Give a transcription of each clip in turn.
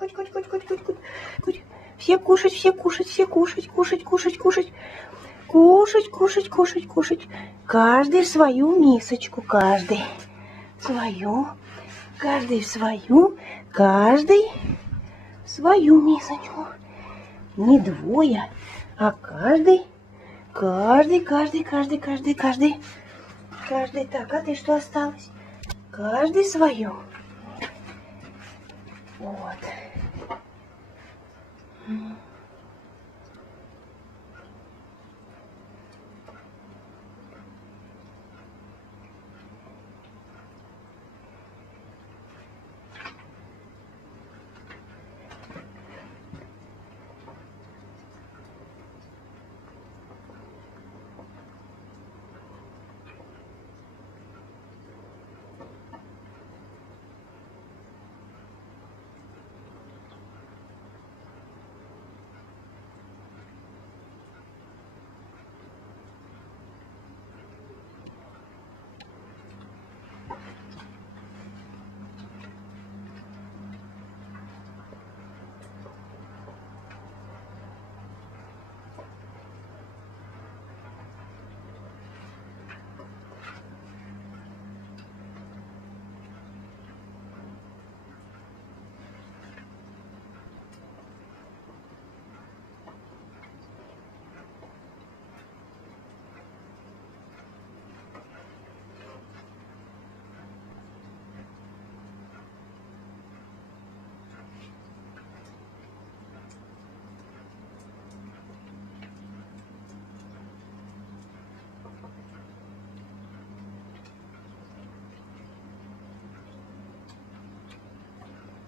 кать, кать, кать, кать, кать, кать. Все кушать, все кушать, все кушать, кушать, кушать, кушать. Кушать, кушать, кушать, кушать. Каждый в свою мисочку, каждый свою, каждый в свою, каждый в свою мисочку. Не двое, а каждый, каждый. Так, а ты что осталось? Каждый свою. Вот.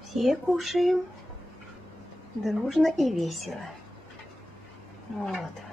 Все кушаем дружно и весело. Вот.